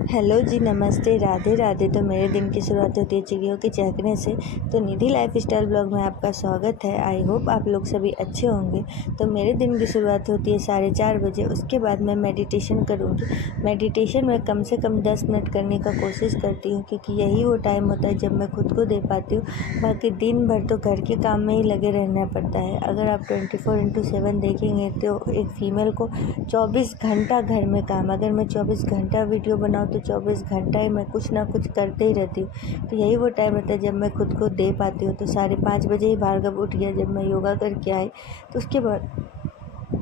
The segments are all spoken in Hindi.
हेलो जी, नमस्ते, राधे राधे। तो मेरे दिन की शुरुआत होती है चिड़ियों के चहकने से। तो निधि लाइफस्टाइल ब्लॉग में आपका स्वागत है। आई होप आप लोग सभी अच्छे होंगे। तो मेरे दिन की शुरुआत होती है 4:30 बजे। उसके बाद मैं मेडिटेशन करूँगी। मेडिटेशन में कम से कम 10 मिनट करने का कोशिश करती हूँ, क्योंकि यही वो टाइम होता है जब मैं खुद को दे पाती हूँ। बाकी दिन भर तो घर के काम में ही लगे रहना पड़ता है। अगर आप 24/7 देखेंगे तो एक फ़ीमेल को 24 घंटा घर में काम। अगर मैं 24 घंटा वीडियो बनाऊँ तो 24 घंटा ही मैं कुछ ना कुछ करते ही रहती हूँ। तो यही वो टाइम होता है जब मैं खुद को दे पाती हूँ। तो 5:30 बजे ही भार्गव उठ गया जब मैं योगा करके आई। तो उसके बाद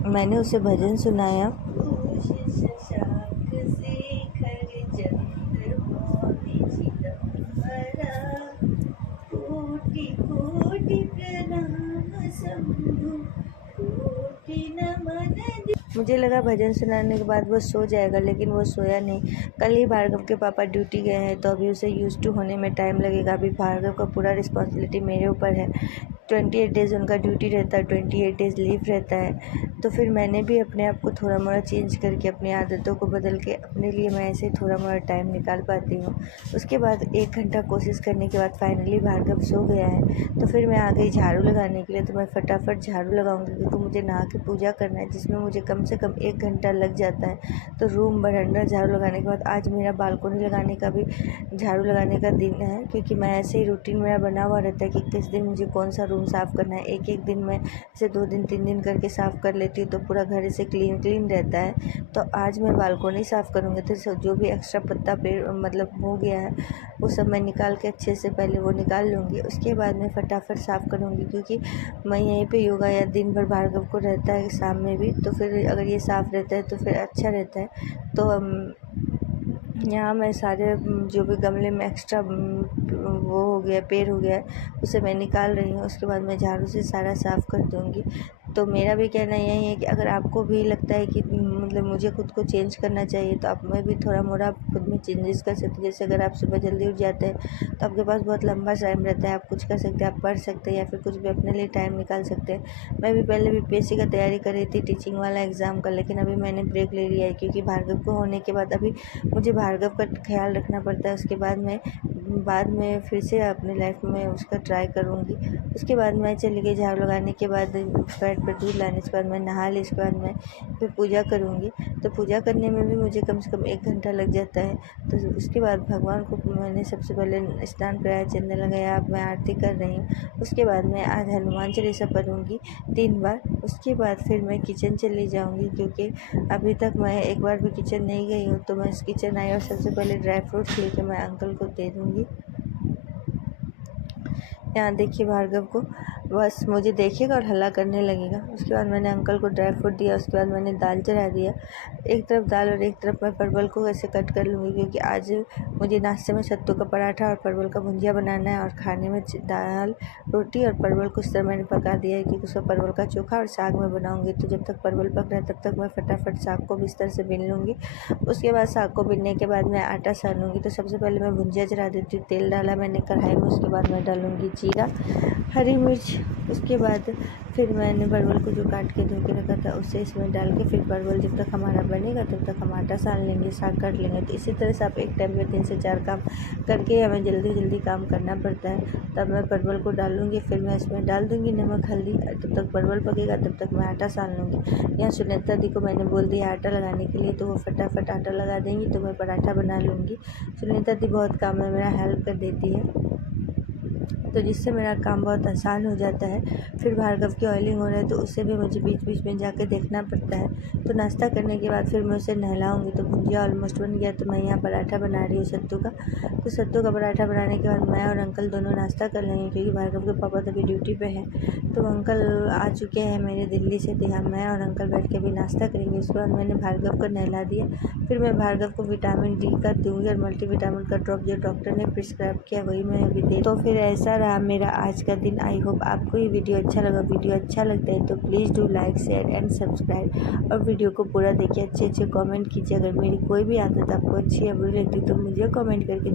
मैंने उसे भजन सुनाया। कोटि कोटि प्रणाम शंभु, कोटि नमन। मुझे लगा भजन सुनाने के बाद वो सो जाएगा, लेकिन वो सोया नहीं। कल ही भार्गव के पापा ड्यूटी गए हैं, तो अभी उसे यूज़ टू होने में टाइम लगेगा। अभी भार्गव का पूरा रिस्पॉन्सिबिलिटी मेरे ऊपर है। 28 डेज़ उनका ड्यूटी रहता है, 28 डेज़ लीव रहता है। तो फिर मैंने भी अपने आप को थोड़ा मोड़ा चेंज करके, अपनी आदतों को बदल के अपने लिए मैं ऐसे थोड़ा मोड़ा टाइम निकाल पाती हूँ। उसके बाद 1 घंटा कोशिश करने के बाद फाइनली भार्गव सो गया है। तो फिर मैं आ गई झाड़ू लगाने के लिए। तो मैं फटाफट झाड़ू लगाऊंगी, क्योंकि मुझे नहा के पूजा करना है, जिसमें मुझे कम से कम 1 घंटा लग जाता है। तो रूम बरांडा झाड़ू लगाने के बाद आज मेरा बालकोनी लगाने का भी झाड़ू लगाने का दिन है, क्योंकि मैं ऐसे ही रूटीन मेरा बना हुआ रहता है कि किस दिन मुझे कौन सा रूम साफ़ करना है। एक दिन मैं इसे 2 दिन 3 दिन करके साफ़ कर लेती हूँ, तो पूरा घर ऐसे क्लीन रहता है। तो आज मैं बालकोनी साफ़ करूँगी। तो जो भी एक्स्ट्रा पत्ता पेड़ मतलब हो गया है, वो सब मैं निकाल के अच्छे से पहले वो निकाल लूँगी। उसके बाद मैं फटाफट साफ़ करूँगी, क्योंकि मैं यहीं पे योगा या दिन भर भार्गव को रहता है शाम में भी। तो फिर अगर ये साफ़ रहता है तो फिर अच्छा रहता है। तो यहाँ मैं सारे जो भी गमले में एक्स्ट्रा वो हो गया, पेड़ हो गया है, उसे मैं निकाल रही हूँ। उसके बाद मैं झाड़ू से सारा साफ़ कर दूँगी। तो मेरा भी कहना यही है कि अगर आपको भी लगता है कि मतलब मुझे खुद को चेंज करना चाहिए, तो आप में भी थोड़ा मोड़ा खुद में चेंजेस कर सकते हैं। जैसे अगर आप सुबह जल्दी उठ जाते हैं तो आपके पास बहुत लंबा टाइम रहता है, आप कुछ कर सकते हैं, आप पढ़ सकते हैं या फिर कुछ भी अपने लिए टाइम निकाल सकते हैं। मैं भी पहले बीपीएससी का तैयारी कर रही थी, टीचिंग वाला एग्ज़ाम का, लेकिन अभी मैंने ब्रेक ले लिया है, क्योंकि भार्गव को होने के बाद अभी मुझे भार्गव का ख्याल रखना पड़ता है। उसके बाद में फिर से अपनी लाइफ में उसका ट्राई करूँगी। उसके बाद मैं चली गई झाड़ू लगाने के बाद बेड पर दूध लाने। उसके बाद मैं नहा ली। उसके बाद मैं फिर पूजा करूँगी। तो पूजा करने में भी मुझे कम से कम 1 घंटा लग जाता है। तो उसके बाद भगवान को मैंने सबसे पहले स्नान कराया, चंदन लगाया, अब मैं आरती कर रही हूँ। उसके बाद मैं आज हनुमान चालीसा पढ़ूँगी 3 बार। उसके बाद फिर मैं किचन चली जाऊँगी, क्योंकि अभी तक मैं एक बार भी किचन नहीं गई हूँ। तो मैं किचन आई और सबसे पहले ड्राई फ्रूट्स लेके मैं अंकल को दे दूँगी। यहाँ देखिए भार्गव को बस मुझे देखेगा और हल्ला करने लगेगा। उसके बाद मैंने अंकल को ड्राई फ्रूट दिया। उसके बाद मैंने दाल चढ़ा दिया। एक तरफ दाल और एक तरफ मैं परवल को ऐसे कट कर लूँगी, क्योंकि आज मुझे नाश्ते में सत्तू का पराठा और परवल का भुजिया बनाना है, और खाने में दाल रोटी और परवल को इस तरह मैंने पका दिया है, क्योंकि उसका परवल का चोखा और साग में बनाऊँगी। तो जब तक परवल पक रहा है तब तक मैं फटाफट साग को भी इस तरह से बीन लूँगी। उसके बाद साग को बीनने के बाद मैं आटा सानूँगी। तो सबसे पहले मैं भुजिया चढ़ा देती हूँ। तेल डाला मैंने कढ़ाई में। उसके बाद मैं डालूँगी जीरा, हरी मिर्च। उसके बाद फिर मैंने परवल को जो काट के धो के रखा था उसे इसमें डाल के, फिर परवल जब तक हमारा बनेगा तब तक हम आटा सान लेंगे, साग काट लेंगे। तो इसी तरह से आप एक टाइम में 3 से 4 काम करके हमें जल्दी काम करना पड़ता है। तब मैं परवल को डालूँगी, फिर मैं इसमें डाल दूँगी नमक हल्दी। तब तक परवल पकेगा, तब तक मैं आटा सान लूँगी। यहाँ सुनेत्रा दी को मैंने बोल दिया आटा लगाने के लिए, तो वो फटाफट आटा लगा देंगी। तो मैं पराठा बना लूँगी। सुनेत्रा दी बहुत काम में मेरा हेल्प कर देती है, तो जिससे मेरा काम बहुत आसान हो जाता है। फिर भार्गव की ऑयलिंग हो रहा है, तो उसे भी मुझे बीच में जाके देखना पड़ता है। तो नाश्ता करने के बाद फिर मैं उसे नहलाऊँगी। तो भुजिया ऑलमोस्ट बन गया। तो मैं यहाँ पराठा बना रही हूँ सत्तू का। तो सत्तू का पराठा बनाने के बाद मैं और अंकल दोनों नाश्ता कर लेंगे, क्योंकि भार्गव के पापा तभी ड्यूटी पे हैं। तो अंकल आ चुके हैं मेरे दिल्ली से। तो यहाँ मैं और अंकल बैठ के भी नाश्ता करेंगे। उसके बाद मैंने भार्गव को नहला दिया। फिर मैं भार्गव को विटामिन डी का दूँगी, और मल्टीविटामिन का ड्रॉप जो डॉक्टर ने प्रिस्क्राइब किया वही मैं अभी दे। तो फिर ऐसा रहा मेरा आज का दिन। आई होप आपको ये वीडियो अच्छा लगा। वीडियो अच्छा लगता है तो please do like, share and subscribe, और वीडियो को पूरा देखिए। अच्छे कमेंट कीजिए। अगर मेरी कोई भी आदत आपको अच्छी या बुरी लगती तो मुझे कमेंट करके